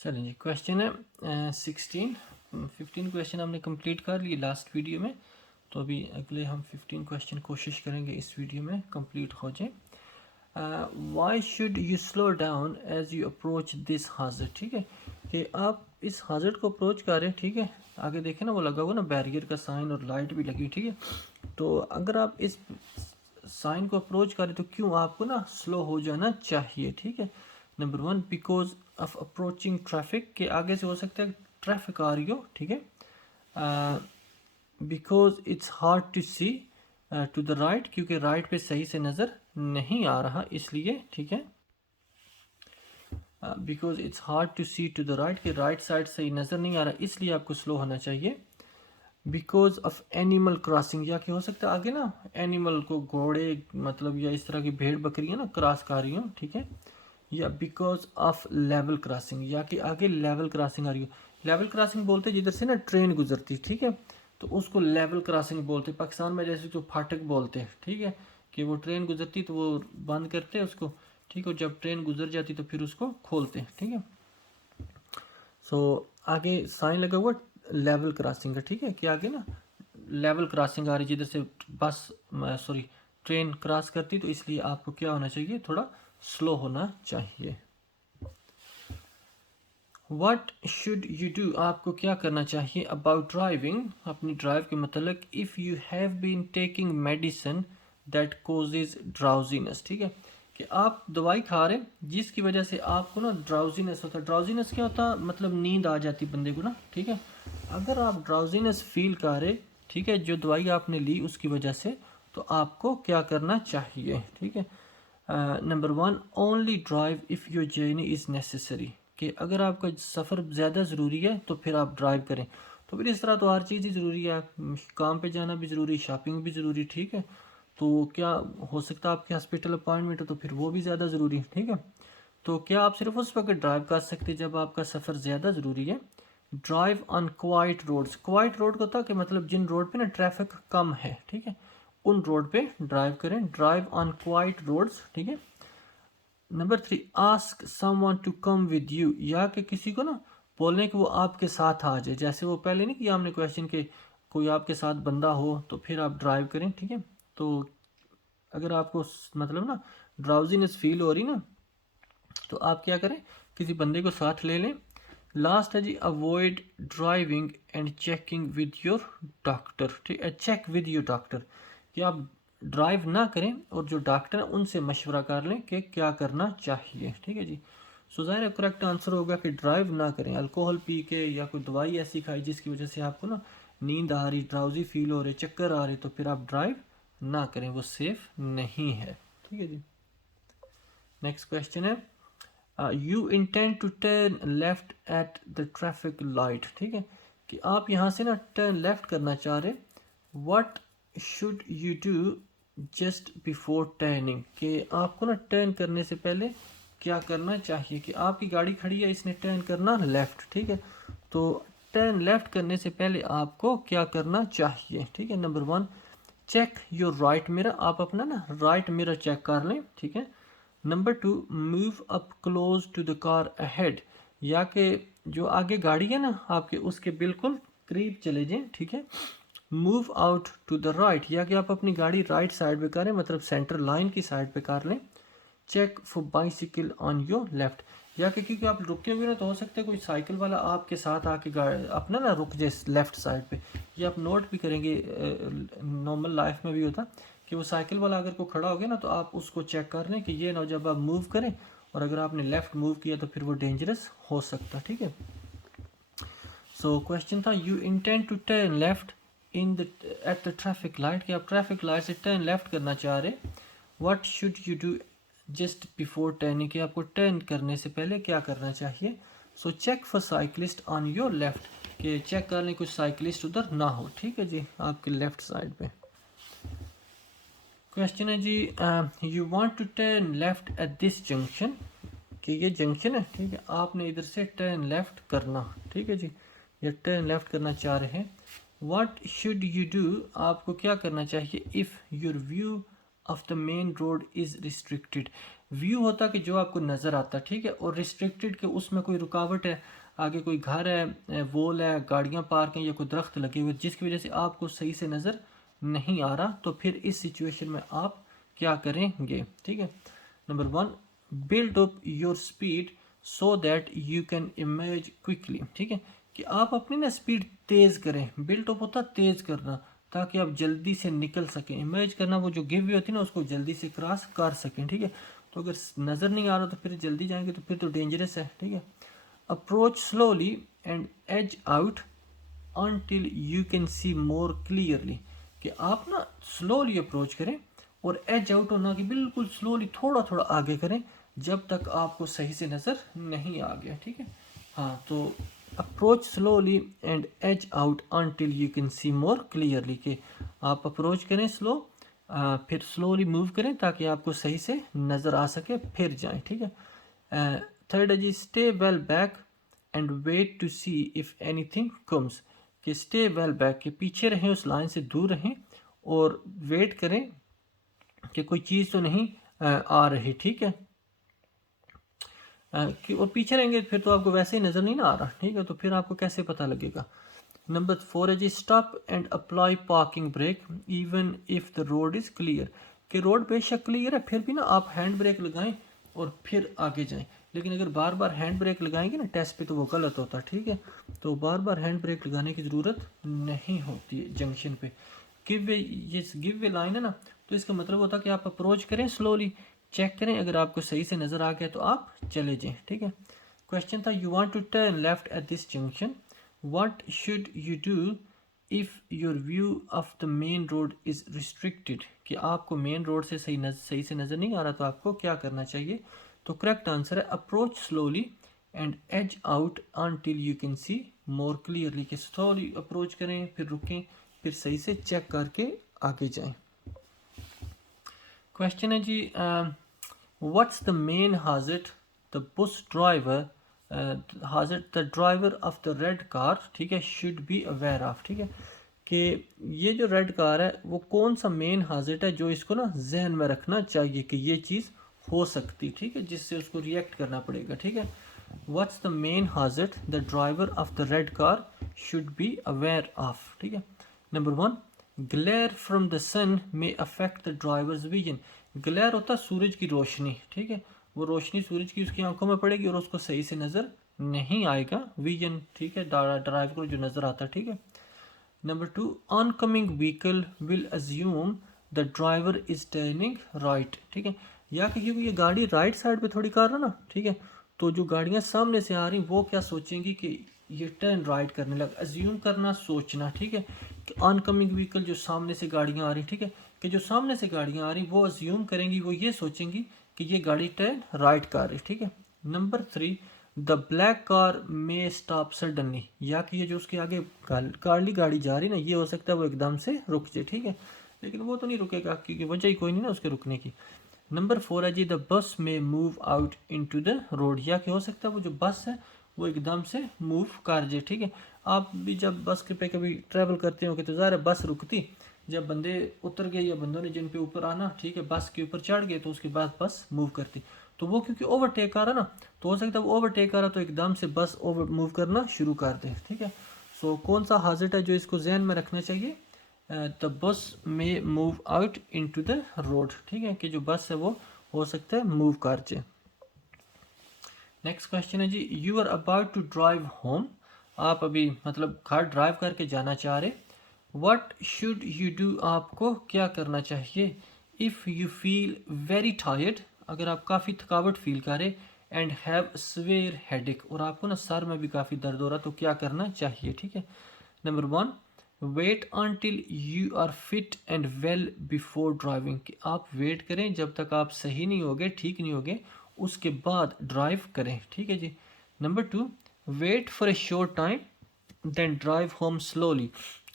چلیں جی کویشچن ہے 15 کویشچن ہم نے کمپلیٹ کر لیے لاسٹ ویڈیو میں. تو ابھی اگلے ہم 15 کویشچن کوشش کریں گے اس ویڈیو میں کمپلیٹ ہو جائیں. Why should you slow down as you approach this hazard. ٹھیک ہے کہ آپ اس ہازارڈ کو اپروچ کر رہے ہیں. ٹھیک ہے آگے دیکھیں نا وہ لگا ہوا نا بیریئر کا سائن اور لائٹ بھی لگی. ٹھیک ہے تو اگر آپ اس سائن کو اپروچ کریں تو کیوں آپ کو نا سلو ہو جانا چاہیے. ٹھیک ہے number 1 because of approaching traffic کہ آگے سے ہو سکتا ہے ٹریفک آ رہی ہو. ٹھیک ہے because it's hard to see to the right کیونکہ رائٹ پہ صحیح سے نظر نہیں آ رہا اس لیے. ٹھیک ہے because it's hard to see to the right کہ رائٹ سائڈ صحیح نظر نہیں آ رہا اس لیے آپ کو سلو ہونا چاہیے. بیکاز آف اینیمل کراسنگ یا کہ ہو سکتا ہے آگے نا اینیمل کو گھوڑے مطلب یا اس طرح کی بھیڑ بکریاں نا کراس کر رہی ہوں. ٹھیک ہے یا بیکاز آف لیول کراسنگ یا کہ آگے لیول کراسنگ آ رہی ہو. لیول کراسنگ بولتے جدھر سے نا ٹرین گزرتی. ٹھیک ہے تو اس کو لیول کراسنگ بولتے. پاکستان میں جیسے جو پھاٹک بولتے ہیں. ٹھیک ہے کہ وہ ٹرین گزرتی تو وہ بند کرتے اس کو. ٹھیک ہے جب ٹرین گزر جاتی تو پھر اس کو کھولتے. ٹھیک ہے سو آگے سائن لگا ہوا لیول کراسنگ کا. ٹھیک ہے کہ آگے نا لیول کراسنگ آ رہی جدھر سے بس ٹرین کراس کرتی تو اس لیے آپ کو کیا ہونا چاہیے تھوڑا سلو ہونا چاہیے. واٹ شوڈ یو ڈو آپ کو کیا کرنا چاہیے اباؤٹ ڈرائیونگ اپنی ڈرائیو کے متعلق if you have been taking medicine that causes drowsiness. ٹھیک ہے کہ آپ دوائی کھا رہے ہیں جس کی وجہ سے آپ کو نا ڈراؤزینس ہوتا ہے. ڈراؤزینس کیا ہوتا ہے مطلب نیند آ جاتی بندے کو نا. ٹھیک ہے اگر آپ ڈراؤزینس فیل کر رہے ٹھیک ہے جو دوائی آپ نے لی اس کی وجہ سے تو آپ کو کیا کرنا چاہیے. ٹھیک ہے number 1 only drive if your journey is necessary کہ اگر آپ کا سفر زیادہ ضروری ہے تو پھر آپ ڈرائیو کریں. تو پھر اس طرح تو ہر چیز ہی ضروری ہے. کام پہ جانا بھی ضروری شاپنگ بھی ضروری. ٹھیک ہے تو کیا ہو سکتا ہے آپ کے ہاسپٹل اپائنٹمنٹ ہو تو پھر وہ بھی زیادہ ضروری ہے. ٹھیک ہے تو کیا آپ صرف اس وقت ڈرائیو کر سکتے جب آپ کا سفر زیادہ ضروری ہے. Drive on quiet roads. Quite road کو تھا کہ مطلب جن روڈ پہ نا ٹریفک کم ہے. ٹھیک ہے ان روڈ پہ ڈرائیو کریں. Drive on quiet roads. ٹھیک ہے number 3 ask someone to come with you یا کہ کسی کو نا بولنے کہ وہ آپ کے ساتھ آ جائے. جیسے وہ پہلے نہیں کیا ہم نے کویشچن کہ کوئی آپ کے ساتھ بندہ ہو تو پھر آپ ڈرائیو کریں. ٹھیک ہے تو اگر آپ کو مطلب نا ڈراؤزینس فیل ہو رہی نا تو آپ کیا کریں کسی بندے کو ساتھ لے لیں. لاسٹ ہے جی avoid driving and checking with your doctor. ٹھیک ہے چیک ود یور ڈاکٹر کہ آپ ڈرائیو نہ کریں اور جو ڈاکٹر ہیں ان سے مشورہ کر لیں کہ کیا کرنا چاہیے. ٹھیک ہے جی سو ظاہر ہے کریکٹ آنسر ہوگا کہ ڈرائیو نہ کریں. الکوہل پی کے یا کوئی دوائی ایسی کھائی جس کی وجہ سے آپ کو نا نیند آ رہی ڈراؤزی فیل ہو رہے چکر آ رہے تو پھر آپ ڈرائیو نہ کریں وہ سیف نہیں ہے. ٹھیک ہے جی نیکسٹ کویشچن ہے you intend to turn left at the traffic light. ٹھیک ہے کہ آپ یہاں سے نا ٹرن لیفٹ کرنا چاہ رہے. What should you do just before turning کہ آپ کو نا ٹرن کرنے سے پہلے کیا کرنا چاہیے. کہ آپ کی گاڑی کھڑی ہے اس نے ٹرن کرنا لیفٹ. ٹھیک ہے تو ٹرن لیفٹ کرنے سے پہلے آپ کو کیا کرنا چاہیے. ٹھیک ہے number 1 check your right mirror. آپ اپنا نا رائٹ میرر چیک کر لیں. ٹھیک ہے number 2 move up close to the car ahead یا کہ جو آگے گاڑی ہے نا آپ کے اس کے بالکل قریب چلے جائیں. ٹھیک ہے move out to the right یا کہ آپ اپنی گاڑی رائٹ سائڈ پہ کریں مطلب سینٹر لائن کی سائڈ پہ کر لیں. Check for bicycle on your left یا کہ کیونکہ آپ رکے ہوئے نا تو ہو سکتا ہے کوئی سائیکل والا آپ کے ساتھ آ کے اپنا نا رک جائے لیفٹ سائڈ پہ. یہ آپ نوٹ بھی کریں گے نارمل لائف میں بھی ہوتا کہ وہ سائیکل والا اگر کوئی کھڑا ہو گیا نا تو آپ اس کو چیک کر لیں کہ یہ نہ جب آپ موو کریں اور اگر آپ نے لیفٹ موو کیا تو پھر وہ ڈینجرس ہو سکتا. ٹھیک ہے سو کویشچن تھا you intend to turn left in the at the traffic light کہ آپ ٹریفک لائٹ سے ٹرن لیفٹ کرنا چاہ رہے. What should you do just before turning کہ آپ کو ٹرن کرنے سے پہلے کیا کرنا چاہیے. So check for cyclist on your left کہ چیک کر لیں کچھ سائیکلسٹ ادھر نہ ہو. ٹھیک ہے جی آپ کے لیفٹ سائڈ پہ. کویشچن ہے جی you want to turn left at this junction کہ یہ جنکشن ہے. ٹھیک ہے آپ نے ادھر سے ٹرن لیفٹ کرنا. ٹھیک ہے جی یہ ٹرن لیفٹ کرنا چاہ رہے ہیں. واٹ شوڈ یو ڈو آپ کو کیا کرنا چاہیے if your view of the main road is restricted view ہوتا کہ جو آپ کو نظر آتا، ٹھیک ہے، اور ریسٹرکٹیڈ کہ اس میں کوئی رکاوٹ ہے، آگے کوئی گھر ہے، وول ہے، گاڑیاں پارک ہیں یا کوئی درخت لگے ہوئے جس کی وجہ سے آپ کو صحیح سے نظر نہیں آ رہا، تو پھر اس سچویشن میں آپ کیا کریں گے، ٹھیک ہے۔ Number 1، build up your speed so that you can emerge quickly, ٹھیک ہے، کہ آپ اپنی نا اسپیڈ تیز کریں، بلڈ اپ ہوتا تیز کرنا تاکہ آپ جلدی سے نکل سکیں، ایمرج کرنا وہ جو گیو وے ہوتی ہے نا اس کو جلدی سے کراس کر سکیں، ٹھیک ہے۔ تو اگر نظر نہیں آ رہا تو پھر جلدی جائیں گے تو پھر تو ڈینجرس ہے، ٹھیک ہے۔ Approach slowly and edge out until you can see more clearly، کہ آپ نا سلولی اپروچ کریں اور ایج آؤٹ ہونا کہ بالکل سلولی تھوڑا تھوڑا آگے کریں جب تک آپ کو صحیح سے نظر نہیں آ گیا، ٹھیک ہے۔ ہاں، تو approach slowly and edge out until you can see more clearly، کہ آپ اپروچ کریں سلو، پھر سلولی موو کریں تاکہ آپ کو صحیح سے نظر آ سکے، پھر جائیں، ٹھیک ہے۔ تھرڈ ہے جی stay well back and wait to see if anything comes, کہ اسٹے ویل بیک کہ پیچھے رہیں، اس لائن سے دور رہیں اور ویٹ کریں کہ کوئی چیز تو نہیں آ رہی، ٹھیک ہے، اور پیچھے رہیں گے پھر تو آپ کو ویسے ہی نظر نہیں نہ آ رہا، ٹھیک ہے، تو پھر آپ کو کیسے پتہ لگے گا۔ نمبر 4 ہے جی stop and apply parking brake even if the road is clear, کہ روڈ بے شک کلیئر ہے پھر بھی نا آپ ہینڈ بریک لگائیں اور پھر آگے جائیں، لیکن اگر بار بار ہینڈ بریک لگائیں گے نا ٹیسٹ پہ تو وہ غلط ہوتا، ٹھیک ہے، تو بار بار ہینڈ بریک لگانے کی ضرورت نہیں ہوتی ہے جنکشن پہ۔ گیو وے، یہ گیو وے لائن ہے نا، تو اس کا مطلب ہوتا ہے کہ آپ اپروچ کریں سلولی، چیک کریں اگر آپ کو صحیح سے نظر آ گیا تو آپ چلے جائیں، ٹھیک ہے۔ کوشچن تھا you want to turn left at this junction, what should you do if your view of the main road is restricted، کہ آپ کو مین روڈ سے صحیح سے نظر نہیں آ رہا تو آپ کو کیا کرنا چاہیے، تو کریکٹ آنسر ہے approach slowly and edge out until you can see more clearly، کہ سلولی اپروچ کریں پھر رکیں پھر صحیح سے چیک کر کے آگے جائیں۔ کوشچن ہے جی what's the main hazard the bus driver hazard the driver of the red car، ٹھیک ہے، should be aware of، ٹھیک ہے، کہ یہ جو ریڈ کار ہے وہ کون سا مین hazard ہے جو اس کو نا ذہن میں رکھنا چاہیے کہ یہ چیز ہو سکتی، ٹھیک ہے، جس سے اس کو ریئیکٹ کرنا پڑے گا، ٹھیک ہے۔ what's the main hazard the driver of the red car should be aware of، ٹھیک ہے۔ Number 1، glare from the sun may affect the driver's vision، glial ہوتا سورج کی روشنی، ٹھیک ہے، وہ روشنی سورج کی اس کی آنکھوں میں پڑے گی اور اس کو صحیح سے نظر نہیں آئے گا، ویژن، ٹھیک ہے، ڈرائیو کو جو نظر آتا ہے، ٹھیک ہے۔ Number 2، on coming vehicle will assume the driver is turning right, ٹھیک ہے، یا کہ کیونکہ یہ گاڑی رائٹ سائڈ پہ تھوڑی کر رہا نا، ٹھیک ہے، تو جو گاڑیاں سامنے سے آ رہی وہ کیا سوچیں گی کہ یہ ٹرن رائٹ کرنے لگا، ازیوم کرنا، سوچنا، ٹھیک ہے، کہ آن کمنگ وہیکل جو سامنے سے گاڑیاں آ رہی، ٹھیک ہے، کہ جو سامنے سے گاڑیاں آ رہی وہ ازیوم کریں گی، وہ یہ سوچیں گی کہ یہ گاڑی ٹرن رائٹ کر رہی، ٹھیک ہے۔ نمبر 3، دا بلیک کار میں اسٹاپ سڈنلی، یا کہ یہ جو اس کے آگے کارلی گاڑی جا رہی نا یہ ہو سکتا ہے وہ ایک دم سے رک جائے، ٹھیک ہے، لیکن وہ تو نہیں رکے گا کیونکہ وجہ ہی کوئی نہیں نا اس کے رکنے کی۔ نمبر 4 ہے جی دا بس میں move out into the road, یا کہ ہو سکتا ہے وہ جو بس ہے وہ ایک دم سے موو کر جائے، ٹھیک ہے۔ آپ بھی جب بس کے پہ کبھی ٹریول کرتے ہو کہ تو ظاہر ہے بس رکتی، جب بندے اتر گئے یا بندوں نے جن پہ اوپر آنا، ٹھیک ہے، بس کے اوپر چڑھ گئے تو اس کے بعد بس موو کرتی، تو وہ کیونکہ اوور ٹیک آ رہا نا تو ہو سکتا ہے وہ اوور ٹیک آ رہا تو ایک دم سے بس اوور موو کرنا شروع کر دے، ٹھیک ہے۔ سو کون سا ہازارڈ ہے جو اس کو ذہن میں رکھنا چاہیے، دا بس میں move out into the road, ٹھیک ہے، کہ جو بس ہے وہ ہو سکتا ہے موو کر جائے۔ نیکسٹ کوشچن ہے جی you are about to drive home, آپ ابھی مطلب گھر ڈرائیو کر کے جانا چاہ رہے، واٹ شوڈ یو ڈو، آپ کو کیا کرنا چاہیے، if you feel very tired, اگر آپ کافی تھکاوٹ فیل کرے، اینڈ ہیو سویئر ہیڈیک، اور آپ کو نا سر میں بھی کافی درد ہو رہا تو کیا کرنا چاہیے، ٹھیک ہے۔ Number 1، wait until you are fit and well before driving, کہ آپ ویٹ کریں جب تک آپ صحیح نہیں ہوگے، ٹھیک نہیں ہوگے، اس کے بعد ڈرائیو کریں، ٹھیک ہے جی۔ Number 2، wait for a short time then drive home slowly,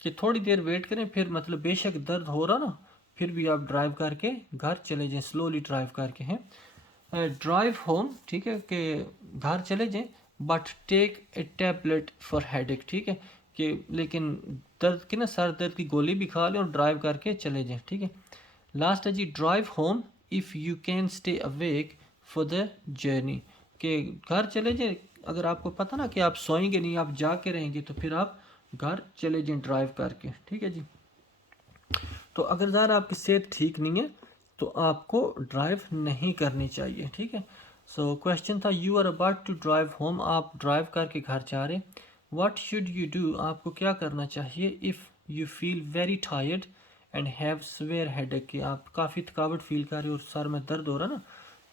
کہ تھوڑی دیر ویٹ کریں پھر مطلب بے شک درد ہو رہا نا پھر بھی آپ ڈرائیو کر کے گھر چلے جائیں، سلولی ڈرائیو کر کے ہیں، ڈرائیو ہوم، ٹھیک ہے، کہ گھر چلے جائیں، but take a tablet for headache, ٹھیک ہے، کہ لیکن درد کی نا سر درد کی گولی بھی کھا لیں اور ڈرائیو کر کے چلے جائیں، ٹھیک ہے۔ لاسٹ ہے جی drive home if you can stay awake for the journey. کہ گھر چلے جائیں. اگر آپ کو پتہ نا کہ آپ سوئیں گے نہیں, آپ جا کے رہیں گے, تو پھر آپ گھر چلے جائیں ڈرائیو کر کے. ٹھیک ہے جی. تو اگر ذرا آپ کی صحت ٹھیک نہیں ہے تو آپ کو ڈرائیو نہیں کرنی چاہیے. ٹھیک ہے. سو کویشچن تھا you are about to drive home, آپ ڈرائیو کر کے گھر جا رہے. واٹ شوڈ یو ڈو, آپ کو کیا کرنا چاہیے, if you feel very tired and have severe headache, کہ آپ کافی تھکاوٹ فیل کر رہے ہو اور سر میں درد ہو رہا نا,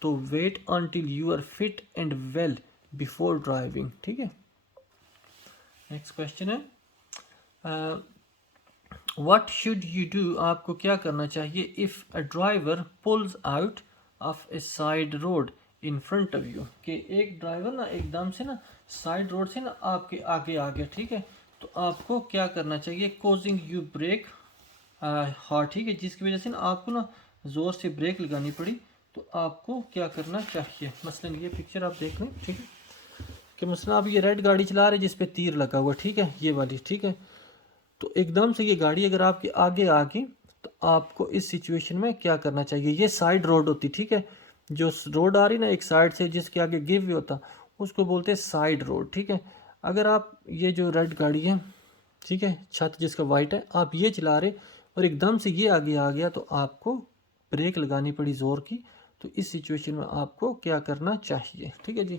تو wait until you are fit and well before driving. ٹھیک ہے. نیکسٹ کویشچن ہے واٹ شوڈ یو ڈو, آپ کو کیا کرنا چاہیے, if a driver pulls out of a side road in front of you, کہ ایک ڈرائیور نا ایک دم سے نا سائڈ روڈ سے نا آپ کے آگے آ گیا. ٹھیک ہے. تو آپ کو کیا کرنا چاہیے, کوزنگ یو بریک ہارڈ. ٹھیک ہے. جس کی وجہ سے نا آپ کو نا زور سے بریک لگانی پڑی, تو آپ کو کیا کرنا چاہیے. مثلا یہ پکچر آپ دیکھ لیں. ٹھیک ہے. کہ مثلا آپ یہ ریڈ گاڑی چلا رہے جس پہ تیر لگا ہوا. ٹھیک ہے. یہ والی. ٹھیک ہے. تو ایک دم سے یہ گاڑی اگر آپ کے آگے آ گئی تو آپ کو اس سچویشن میں کیا کرنا چاہیے. یہ سائڈ روڈ ہوتی. ٹھیک ہے. جو روڈ آ رہی نا ایک سائڈ سے جس کے آگے گیو وے ہوتا, اس کو بولتے ہیں سائڈ روڈ. ٹھیک ہے. اگر آپ یہ جو ریڈ گاڑی ہے, ٹھیک ہے, چھت جس کا وائٹ ہے, آپ یہ چلا رہے اور ایک دم سے یہ آگے آ گیا, تو آپ کو بریک لگانی پڑی زور کی. تو اس سچویشن میں آپ کو کیا کرنا چاہیے. ٹھیک ہے جی.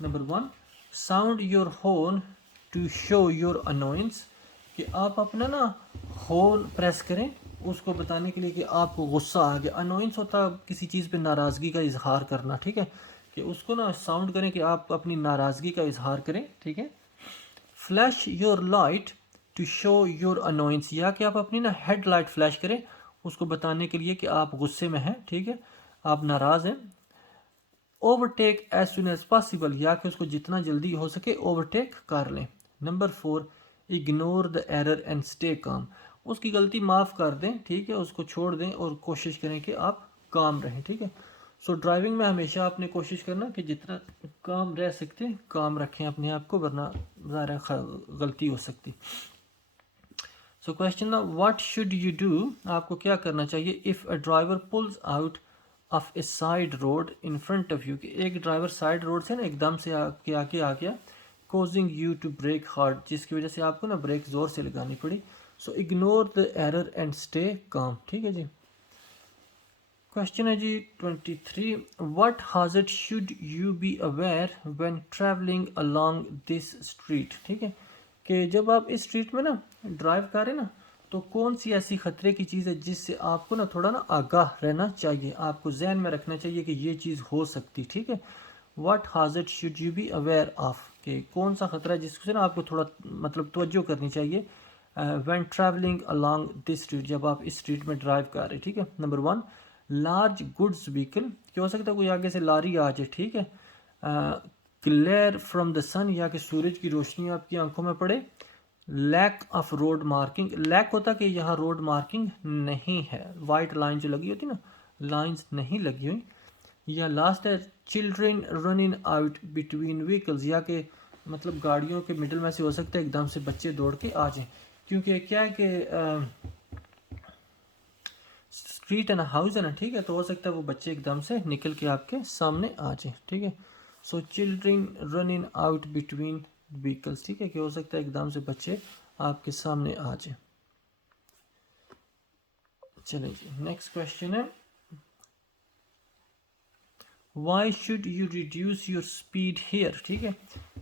Number 1, sound your horn to show your annoyance, کہ آپ اپنا نا ہورن پریس کریں اس کو بتانے کے لیے کہ آپ کو غصہ آ گیا. انوائنس ہوتا کسی چیز پہ ناراضگی کا اظہار کرنا. ٹھیک ہے. کہ اس کو نا ساؤنڈ کریں کہ آپ اپنی ناراضگی کا اظہار کریں. ٹھیک ہے. Flash your light to show your annoyance, یا کہ آپ اپنی نا ہیڈ لائٹ فلیش کریں اس کو بتانے کے لیے کہ آپ غصے میں ہیں. ٹھیک ہے. آپ ناراض ہیں. Overtake as soon as possible, یا کہ اس کو جتنا جلدی ہو سکے اوورٹیک کر لیں. Number 4, ignore the error and stay calm, اس کی غلطی معاف کر دیں. ٹھیک ہے. اس کو چھوڑ دیں اور کوشش کریں کہ آپ کام رہیں. ٹھیک ہے. سو ڈرائیونگ میں ہمیشہ آپ نے کوشش کرنا کہ جتنا کام رہ سکتے کام رکھیں اپنے آپ کو, ورنہ ظاہر غلطی ہو سکتی. سو کویشچن نا واٹ شوڈ یو ڈو, آپ کو کیا کرنا چاہیے, if a driver pulls out of a side road in front of you, کہ ایک ڈرائیور سائڈ روڈ سے نا ایک دم سے آگے آ گیا, causing you to brake hard, جس کی وجہ سے آپ کو نا بریک زور سے لگانی پڑی. So ignore the error and stay calm. ٹھیک ہے جی. کویشچن ہے جی 23, what hazard should you be aware when travelling along this street. ٹھیک ہے. کہ جب آپ اس اسٹریٹ میں نا ڈرائیو کریں نا, تو کون سی ایسی خطرے کی چیز ہے جس سے آپ کو نا تھوڑا نا آگاہ رہنا چاہیے, آپ کو ذہن میں رکھنا چاہیے کہ یہ چیز ہو سکتی. ٹھیک ہے. What hazard should you be aware of, کہ کون سا خطرہ ہے جس سے نا آپ کو تھوڑا مطلب توجہ کرنی چاہیے when travelling along this street, جب آپ اس اسٹریٹ میں ڈرائیو کر رہے. ٹھیک ہے. نمبر 1, لارج گڈس وہیکل, کہ ہو سکتا ہے کوئی آگے سے لاری آ جائے. ٹھیک ہے. گلیئر فرام دا سن, یا کہ سورج کی روشنی آپ کی آنکھوں میں پڑے. Lack of road marking, lack ہوتا کہ یہاں روڈ مارکنگ نہیں ہے, وائٹ لائن جو لگی ہوتی نا, لائنز نہیں لگی ہوئی. یا لاسٹ ہے children running out between vehicles, یا کہ مطلب گاڑیوں کے مڈل میں سے ہو سکتا ہے ایک دم سے بچے دوڑ کے آ جائیں, کیونکہ کیا ہے کہ اسٹریٹ ہے نا, ہاؤس ہے نا. ٹھیک ہے. تو ہو سکتا ہے وہ بچے ایک دم سے نکل کے آپ کے سامنے آ جائیں. ٹھیک ہے. So children running out between vehicles. ٹھیک ہے. کہ ہو سکتا ہے ایک دم سے بچے آپ کے سامنے آ جائیں. چلیں جی. نیکسٹ کویشچن ہے why should you reduce your speed here. ٹھیک ہے.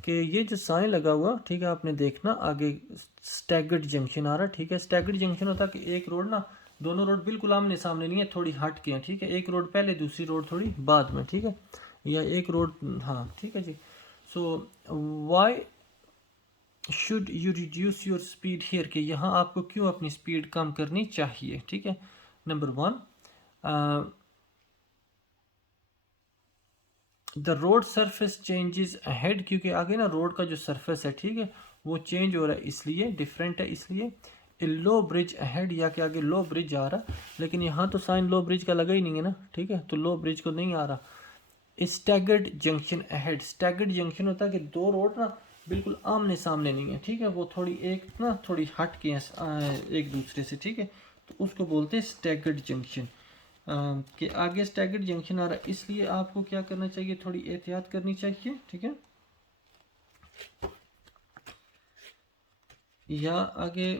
کہ یہ جو سائن لگا ہوا, ٹھیک ہے, آپ نے دیکھنا آگے اسٹیگرڈ جنکشن آ رہا. ٹھیک ہے. اسٹیگرڈ جنکشن ہوتا کہ ایک روڈ نا, دونوں روڈ بالکل آمنے سامنے نہیں ہے, تھوڑی ہٹ کے ہیں. ٹھیک ہے. ایک روڈ پہلے, دوسری روڈ تھوڑی بعد میں. ٹھیک ہے. یا ایک روڈ, ہاں. ٹھیک ہے جی. So why should you reduce your speed here, کہ یہاں آپ کو کیوں اپنی اسپیڈ کم کرنی چاہیے. ٹھیک ہے. Number 1, the road surface changes ahead, کیونکہ آگے نا روڈ کا جو سرفیس ہے, ٹھیک ہے, وہ چینج ہو رہا ہے, اس لیے ڈفرینٹ ہے, اس لیے. اے لو برج اہیڈ, یا کہ آگے لو برج آ رہا, لیکن یہاں تو سائن لو برج کا لگا ہی نہیں ہے نا. ٹھیک ہے. تو لو برج کو نہیں آ رہا. اسٹیگرڈ جنکشن اہیڈ, اسٹیگرڈ جنکشن ہوتا ہے کہ دو روڈ نا بالکل آمنے سامنے نہیں ہے. ٹھیک ہے. وہ تھوڑی ایک نا تھوڑی ہٹ کے ہیں ایک دوسرے سے. ٹھیک ہے. تو اس کو بولتے ہیں اسٹیگرڈ جنکشن. کہ آگے اسٹیگرڈ جنکشن آ رہا ہے، اس لیے آپ کو کیا کرنا چاہیے، تھوڑی احتیاط کرنی چاہیے، ٹھیک ہے. یا آگے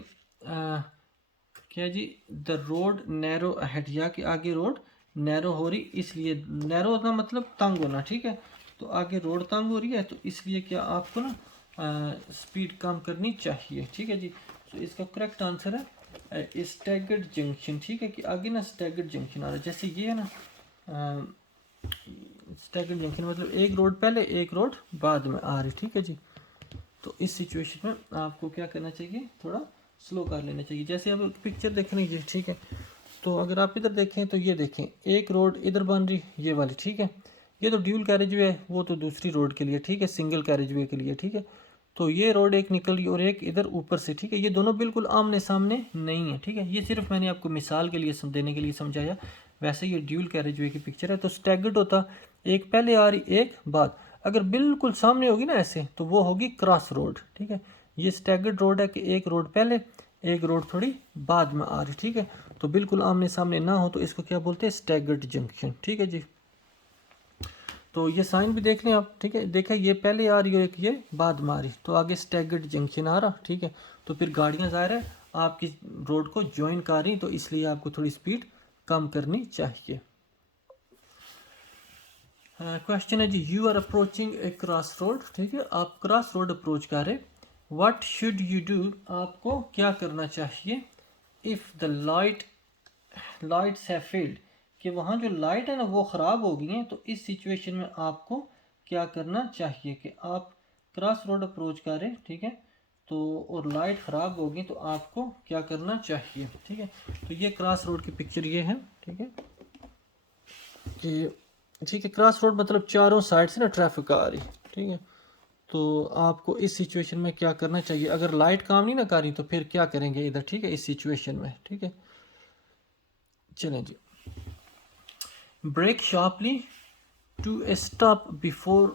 کیا جی، دا روڈ نیرو اہیڈ، یا کہ آگے روڈ نیرو ہو رہی، اس لیے نیرو ہونا مطلب تنگ ہونا، ٹھیک ہے. تو آگے روڈ تنگ ہو رہی ہے، تو اس لیے کیا آپ کو نا اسپیڈ کم کرنی چاہیے، ٹھیک ہے جی. تو اس کا کریکٹ آنسر ہے اسٹیگرڈ جنکشن، ٹھیک ہے. کہ آگے نا اسٹیگرڈ جنکشن آ رہا ہے، جیسے یہ ہے نا اسٹیگرڈ جنکشن مطلب ایک روڈ پہلے ایک روڈ بعد میں آ رہی، ٹھیک ہے جی. تو اس سچویشن میں آپ کو کیا کرنا چاہیے، تھوڑا سلو کر لینا چاہیے. جیسے اب پکچر دیکھ رہے ہیں، ٹھیک ہے. تو اگر آپ ادھر دیکھیں تو یہ دیکھیں ایک روڈ ادھر بن رہی، یہ والی، ٹھیک ہے. یہ تو ڈیول کیریج وے ہے، وہ تو دوسری روڈ کے لیے، ٹھیک ہے، سنگل کیریج وے کے لیے، ٹھیک ہے. تو یہ روڈ ایک نکل رہی اور ایک ادھر اوپر سے، ٹھیک ہے. یہ دونوں بالکل آمنے سامنے نہیں ہیں، ٹھیک ہے. یہ صرف میں نے آپ کو مثال کے لیے دینے کے لیے سمجھایا. ویسے یہ ڈیول کیریج وے کی پکچر ہے. تو اسٹیگرڈ ہوتا ایک پہلے آ رہی ایک بعد. اگر بالکل سامنے ہوگی نا ایسے، تو وہ ہوگی کراس روڈ، ٹھیک ہے. یہ اسٹیگرڈ روڈ ہے کہ ایک روڈ پہلے ایک روڈ تھوڑی بعد میں آ رہی، ٹھیک ہے. تو بالکل آمنے سامنے نہ ہو تو اس کو کیا بولتے ہیں، اسٹیگرڈ جنکشن، ٹھیک ہے جی. تو یہ سائن بھی دیکھ لیں آپ، ٹھیک ہے. دیکھیں یہ پہلے آ رہی ہے، ایک یہ بعد میں آ رہی، تو آگے اسٹیگرڈ جنکشن آ رہا، ٹھیک ہے. تو پھر گاڑیاں ظاہر ہے آپ کی روڈ کو جوائن کر رہی، تو اس لیے آپ کو تھوڑی سپیڈ کم کرنی چاہیے. کوشچن ہے جی، you are approaching a cross road, ٹھیک ہے. آپ کراس روڈ اپروچ کر رہے، واٹ شوڈ یو ڈو، آپ کو کیا کرنا چاہیے. If the lights have failed, کہ وہاں جو لائٹ ہے نا وہ خراب ہو گئی ہیں. تو اس سچویشن میں آپ کو کیا کرنا چاہیے، کہ آپ کراس روڈ اپروچ کر رہے، ٹھیک ہے. تو اور لائٹ خراب ہوگی تو آپ کو کیا کرنا چاہیے، ٹھیک ہے. تو یہ کراس روڈ کی پکچر یہ ہے، ٹھیک ہے. کہ ٹھیک ہے، کراس روڈ مطلب چاروں سائڈ سے نا ٹریفک آ رہی، ٹھیک ہے. تو آپ کو اس سچویشن میں کیا کرنا چاہیے، اگر لائٹ کام نہیں نہ کر رہی تو پھر کیا کریں گے ادھر، ٹھیک ہے، اس سچویشن میں، ٹھیک ہے. چلیں جی، brake sharply to a stop before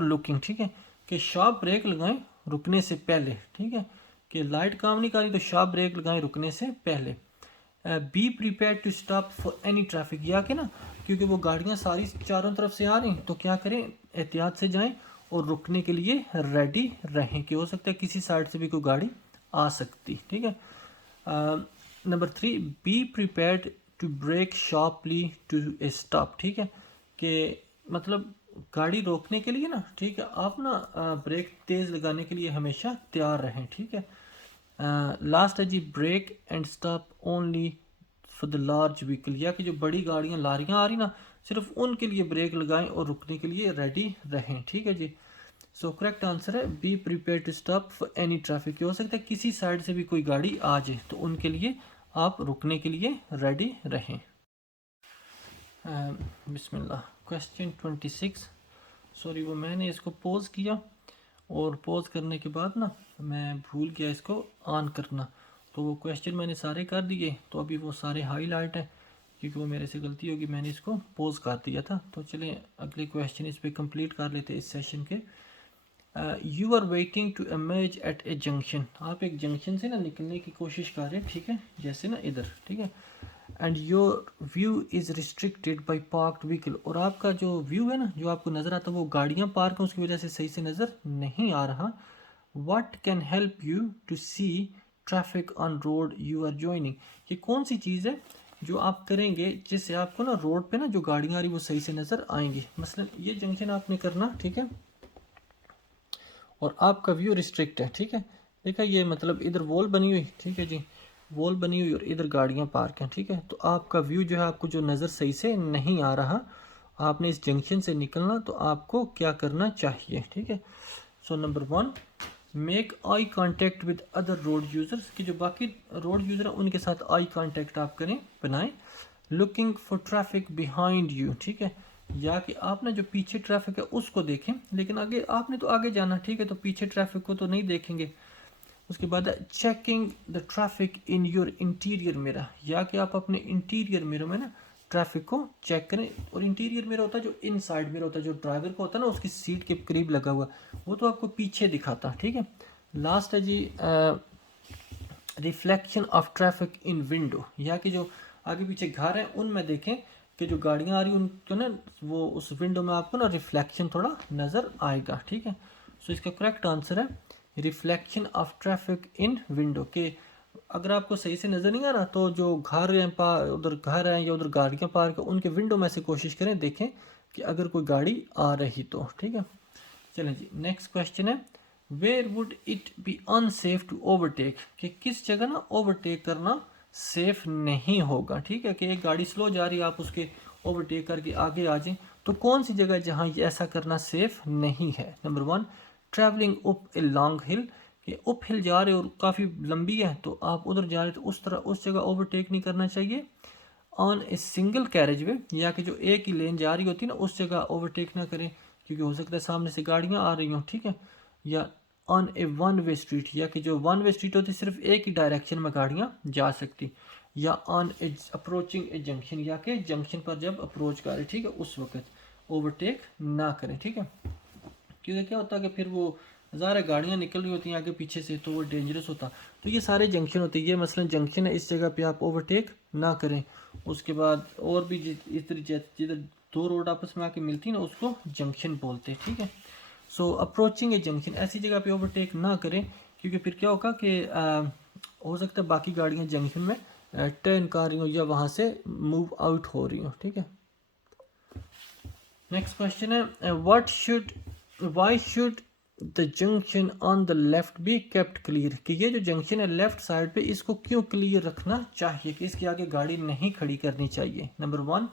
looking, ٹھیک ہے. کہ شارپ بریک لگائیں رکنے سے پہلے، ٹھیک ہے. کہ لائٹ کام نہیں کر رہی تو شارپ بریک لگائیں رکنے سے پہلے. Be prepare to stop for any traffic, یا کہ نا کیونکہ وہ گاڑیاں ساری چاروں طرف سے آ رہی ہیں، تو کیا کریں، احتیاط سے جائیں اور رکنے کے لیے ریڈی رہیں، کہ ہو سکتا ہے کسی سائڈ سے بھی کوئی گاڑی آ سکتی، ٹھیک ہے. Number 3، be prepared to brake sharply to a stop, ٹھیک ہے. کہ مطلب گاڑی روکنے کے لیے نا، ٹھیک ہے، آپ نا بریک تیز لگانے کے لیے ہمیشہ تیار رہیں، ٹھیک ہے. لاسٹ ہے جی، brake and stop only for the large vehicle, یا کہ جو بڑی گاڑیاں لاریاں آ رہی نا صرف ان کے لیے بریک لگائیں اور رکنے کے لیے ریڈی رہیں، ٹھیک ہے جی. سو کریکٹ آنسر ہے be prepare to stop for any traffic. ہو سکتا ہے کسی سائڈ سے بھی کوئی گاڑی آ جائے تو ان کے لیے آپ رکنے کے لیے ریڈی رہیں. بسم اللہ. کوشچن 26، سوری وہ میں نے اس کو پوز کیا اور پوز کرنے کے بعد نا میں بھول گیا اس کو آن کرنا، تو وہ کوشچن میں نے سارے کر دیے. تو ابھی وہ سارے ہائی لائٹ ہیں کیونکہ وہ میرے سے غلطی ہوگی، میں نے اس کو پوز کر دیا تھا. تو چلیں اگلے کوشچن اس پہ کمپلیٹ کر لیتے اس سیشن کے. You are waiting to emerge at a junction, آپ ایک جنکشن سے نا نکلنے کی کوشش کر رہے ہیں، ٹھیک ہے، جیسے نا ادھر، ٹھیک ہے. And your view is restricted by parked vehicle, اور آپ کا جو ویو ہے نا جو آپ کو نظر آتا ہے وہ گاڑیاں پارک ہیں اس کی وجہ سے صحیح سے نظر نہیں آ رہا. What can help you to see traffic on road you are joining, یہ کون سی چیز ہے جو آپ کریں گے جس سے آپ کو نا روڈ پہ نا جو گاڑیاں آ رہی وہ صحیح سے نظر آئیں گی. مثلا یہ جنکشن آپ نے کرنا، ٹھیک ہے، اور آپ کا ویو ریسٹرکٹ ہے، ٹھیک ہے. دیکھا یہ مطلب ادھر وال بنی ہوئی، ٹھیک ہے جی، وال بنی ہوئی اور ادھر گاڑیاں پارک ہیں، ٹھیک ہے. تو آپ کا ویو جو ہے آپ کو جو نظر صحیح سے نہیں آ رہا، آپ نے اس جنکشن سے نکلنا تو آپ کو کیا کرنا چاہیے، ٹھیک ہے. سو number 1، make eye contact with other road users, کہ جو باقی روڈ یوزر ہیں ان کے ساتھ آئی کانٹیکٹ آپ کریں، بنائیں. Looking for traffic behind you, ٹھیک ہے، یا کہ آپ نے جو پیچھے ٹریفک ہے اس کو دیکھیں، لیکن آگے آپ نے تو آگے جانا، ٹھیک ہے، تو پیچھے ٹریفک کو تو نہیں دیکھیں گے. اس کے بعد checking the traffic in your interior mirror, یا کہ آپ اپنے انٹیریئر میرر میں نا ٹریفک کو چیک کریں. اور انٹیریئر میرر ہوتا ہے جو ان سائڈ میرر ہوتا ہے، جو ڈرائیور کو ہوتا ہے نا اس کی سیٹ کے قریب لگا ہوا، وہ تو آپ کو پیچھے دکھاتا، ٹھیک ہے. لاسٹ ہے جی، reflection of traffic in window, یا کہ جو آگے پیچھے گھر ہیں ان میں دیکھیں کہ جو گاڑیاں آ رہی ہیں ان کو نا وہ اس ونڈو میں آپ کو نا ریفلیکشن تھوڑا نظر آئے گا. ٹھیک ہے, سو اس کا کریکٹ آنسر ہے reflection of traffic in window. کہ اگر آپ کو صحیح سے نظر نہیں آ رہا تو جو گھر ہیں ادھر گھر ہیں یا ادھر گاڑیاں پارک ہیں ان کے ونڈو میں سے کوشش کریں دیکھیں کہ اگر کوئی گاڑی آ رہی تو. ٹھیک ہے, چلیں جی نیکسٹ کوشچن ہے where would it be in safe to overtake. کہ کس جگہ نا اوورٹیک کرنا سیف نہیں ہوگا. ٹھیک ہے, کہ ایک گاڑی سلو جا رہی ہے آپ اس کے اوورٹیک کر کے آگے آ جائیں تو کون سی جگہ جہاں یہ ایسا کرنا سیف نہیں ہے. Number 1 travelling up a long ہل. کہ اپ ہل جا رہے اور کافی لمبی ہے تو آپ ادھر جا رہے تو اس جگہ اوورٹیک نہیں کرنا چاہیے. آن اے سنگل کیریج وے, یا کہ جو ایک ہی لین جا رہی ہوتی ہے نا اس جگہ اوورٹیک نہ کریں کیونکہ ہو سکتا ہے سامنے سے گاڑیاں آ رہی ہوں. ٹھیک ہے, یا آن اے ون وے اسٹریٹ, یا کہ جو ون وے اسٹریٹ ہوتی ہے صرف ایک ہی ڈائریکشن میں گاڑیاں جا سکتی. یا آن اے اپروچنگ اے جنکشن, یا کہ جنکشن پر جب اپروچ کر رہے ٹھیک ہے اس وقت اوورٹیک نہ کریں. ٹھیک ہے, کیونکہ کیا ہوتا ہے کہ پھر وہ ظاہر گاڑیاں نکل رہی ہوتی ہیں آگے پیچھے سے تو وہ ڈینجرس ہوتا. تو یہ سارے جنکشن ہوتے ہیں, یہ مثلا جنکشن ہے اس جگہ پہ آپ اوورٹیک نہ کریں. اس کے بعد اور بھی جدھر دو روڈ آپس میں آ کے ملتی ہیں نا اس کو جنکشن بولتے ہیں. ٹھیک ہے, سو اپروچنگ اے جنکشن ایسی جگہ پہ اوورٹیک نہ کریں کیونکہ پھر کیا ہوگا کہ ہو سکتا ہے باقی گاڑیاں جنکشن میں ٹرن کر رہی ہوں یا وہاں سے موو آؤٹ ہو رہی ہوں. ٹھیک ہے, نیکسٹ کوشچن ہے why should the junction on the left be kept clear. کہ یہ جو جنکشن ہے لیفٹ سائڈ پہ اس کو کیوں کلیئر رکھنا چاہیے کہ اس کے آگے گاڑی نہیں کھڑی کرنی چاہیے. Number 1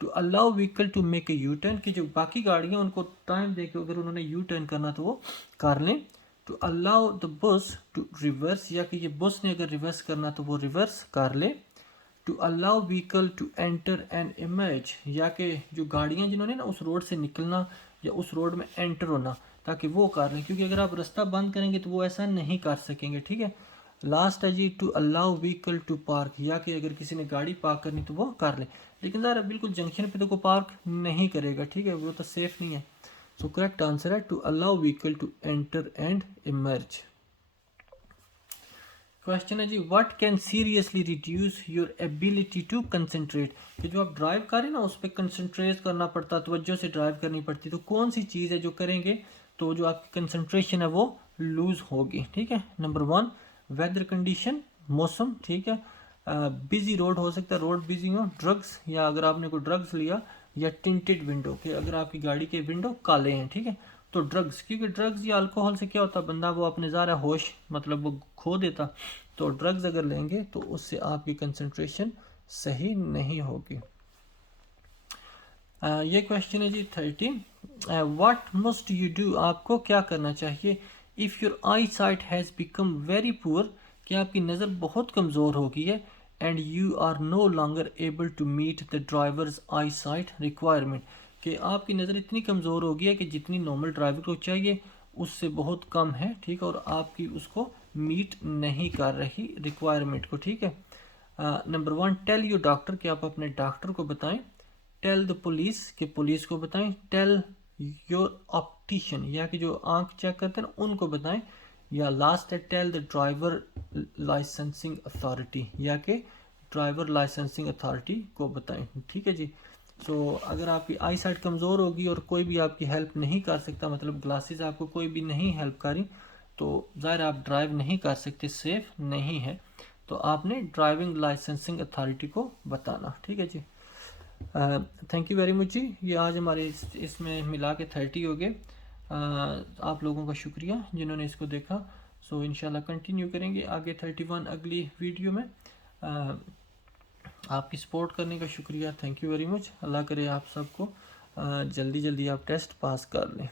to allow vehicle to make a U turn. کہ جو باقی گاڑیاں ان کو ٹائم دے کے اگر انہوں نے یو ٹرن کرنا تو وہ کر لیں. ٹو الاؤ دا بس ٹو ریورس, یا کہ یہ بس نے اگر ریورس کرنا تو وہ ریورس کر لے. To allow vehicle to enter and emerge, یا کہ جو گاڑیاں جنہوں نے نا اس روڈ سے نکلنا یا اس روڈ میں انٹر ہونا تاکہ وہ کر لیں, کیونکہ اگر آپ رستہ بند کریں گے تو وہ ایسا نہیں کر سکیں گے. ٹھیک ہے, لاسٹ ہے جی to allow vehicle to park, یا کہ اگر کسی نے گاڑی پارک کرنی تو وہ کر لے. لیکن ذرا بالکل جنکشن پہ تو کوئی پارک نہیں کرے گا. ٹھیک ہے, وہ تو سیف نہیں ہے. سو کریکٹ آنسر ہے to allow vehicle to enter and emerge. Question ہے جی what can seriously reduce your ability to concentrate. کہ جو آپ ڈرائیو کریں نا اس پہ کنسنٹریٹ کرنا پڑتا, توجہ سے ڈرائیو کرنی پڑتی, تو کون سی چیز ہے جو کریں گے تو جو آپ کی کنسنٹریشن ہے وہ لوز ہوگی. ٹھیک ہے, نمبر 1 ویدر کنڈیشن, موسم. ٹھیک ہے, بزی روڈ ہو سکتا ہے روڈ بزی ہو, ڈرگس, یا اگر آپ نے کوئی ڈرگس لیا, یا ٹنٹڈ ونڈو کہ اگر آپ کی گاڑی کے ونڈو کالے ہیں. ٹھیک ہے, تو ڈرگس, کیونکہ ڈرگس یا الکوہل سے کیا ہوتا ہے بندہ وہ اپنے ظاہر ہوش مطلب وہ کھو دیتا, تو ڈرگز اگر لیں گے تو اس سے آپ کی کنسنٹریشن صحیح نہیں ہوگی. یہ کوشچن ہے جی 13 واٹ مسٹ یو ڈو. آپ کو کیا کرنا چاہیے if your eyesight has become very poor. کہ آپ کی نظر بہت کمزور ہو گئی ہے and you are no longer able to meet the driver's eyesight requirement. کہ آپ کی نظر اتنی کمزور ہو گئی ہے کہ جتنی نارمل ڈرائیور کو چاہیے اس سے بہت کم ہے. ٹھیک ہے, اور آپ کی اس کو میٹ نہیں کر رہی ریکوائرمنٹ کو. ٹھیک ہے, نمبر 1 ٹیل یور ڈاکٹر, کہ آپ اپنے ڈاکٹر کو بتائیں. ٹیل دا پولیس, کہ پولیس کو بتائیں. ٹیل یور آپٹیشین, یا کہ جو آنکھ چیک کرتے ہیں نا ان کو بتائیں. یا لاسٹ ہے tell the driver licensing authority, یا کہ ڈرائیور لائسنسنگ اتھارٹی کو بتائیں. ٹھیک ہے جی, سو اگر آپ کی آئی سائٹ کمزور ہوگی اور کوئی بھی آپ کی ہیلپ نہیں کر سکتا, مطلب گلاسز آپ کو کوئی بھی نہیں ہیلپ کری, تو ظاہر آپ ڈرائیو نہیں کر سکتے, سیف نہیں ہے, تو آپ نے ڈرائیونگ لائسنسنگ اتھارٹی کو بتانا. ٹھیک ہے جی, تھینک یو ویری مچ جی. یہ آج ہمارے اس میں ملا کے 30 ہو گئے. آپ لوگوں کا شکریہ جنہوں نے اس کو دیکھا. سو انشاءاللہ کنٹینیو کریں گے آگے 31 اگلی ویڈیو میں. آپ کی سپورٹ کرنے کا شکریہ, تھینک یو ویری مچ. اللہ کرے آپ سب کو جلدی آپ ٹیسٹ پاس کر لیں.